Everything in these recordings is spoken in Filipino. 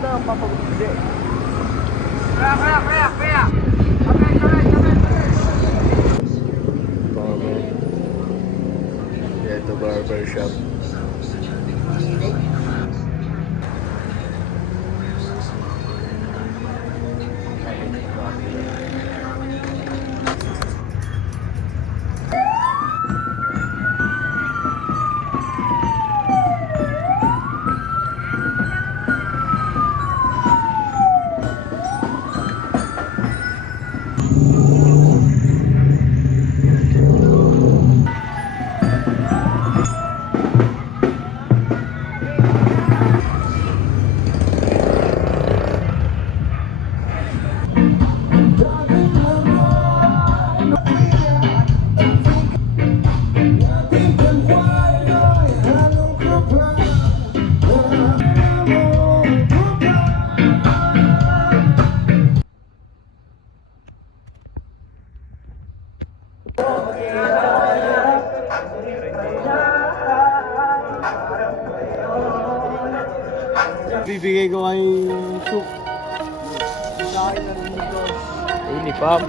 na ang papagpili. Kaya. Barber. Ito barber shop. Bibigay ko kay Chuk. Sa akin na rin ito. Unipam.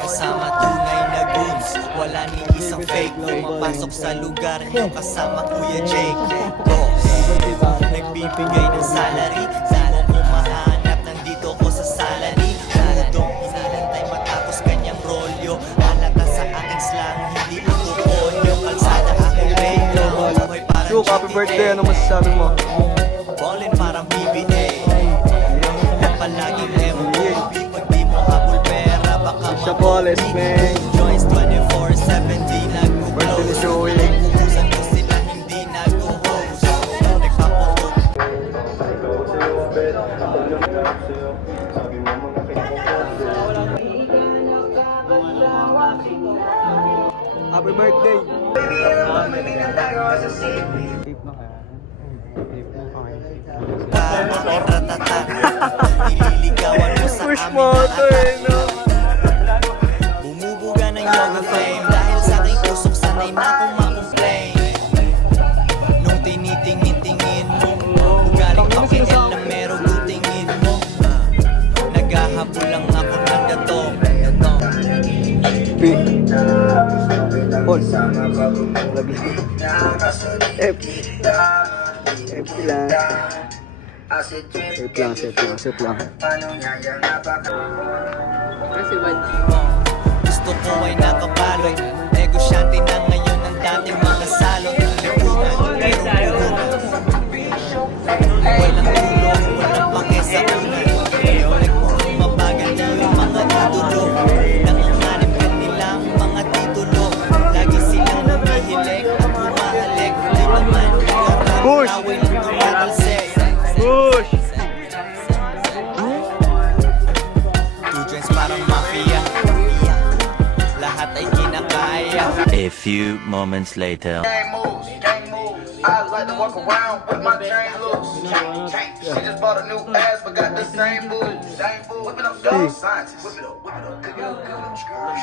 Kasama tunay na goods, wala ni isang fake. Pumapasok sa lugar nyo kasama Kuya Jake. Boss, nagbibigay ng salary. Di mo ko mahanap, nandito ko sa salary. Udong inilantay matapos kanyang rolyo. Halata sa aking slang, hindi ako konyo. Kalsada akong belo. Buhay parang Chuk, happy birthday. Ano masasabi mo? ballin parang BBA. Palaging MOB, pag di mo habol pera, baka Shaboles, man. Joints 24/7, di nag-close. Birthday ni Joey. Nag-uusan ko sila, hindi nag-host. Nagpapatok. Happy birthday. Aking ratata. Nililigawan mo sa Push amin mo na ito eh, no? Bumubuga ng yoga flame. Dahil sa aking usok, sanay na akong makomplain. Nung tinitingin-tingin mo, ugaling pakiel na meron gutingin mo. Naghahabol lang ako ng datong. P. Paul. Lagi. F. F lang. Sip lang. Gusto ko ay nakabalot. Negosyante na ngayon ang dating mga salot. Lipungan, pero pulungan. Walang tulong, walang pake sa unan. Nagmukhang mabagal na yung mga titulo. Nanganganib ka nilang mga titulo. Lagi silang humihilik at humahalik. Di naman Push! away ng tumatalsik. Push! Two joints parang mafia. Lahat ay kinakaya. A few moments later. Gang moves. I like to walk around with my chain loose. She just bought a new ass, but got the same boobs. Whipping up dog scientists. Whip it up, cook it up good.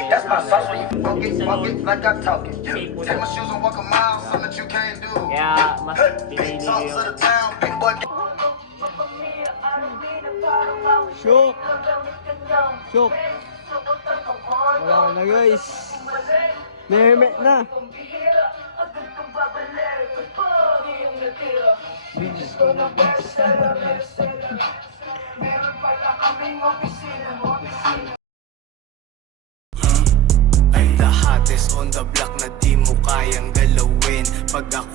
That's my sauce when you fuck it like I talk it. Take my shoes and walk a mile, something that you can't do. Kaya mas Big pinili talks ko of the town, big boy. Shook! Shook! Wala na guys. Meme na. Ay the hottest on the block na di mo kayang galawin. Pag ako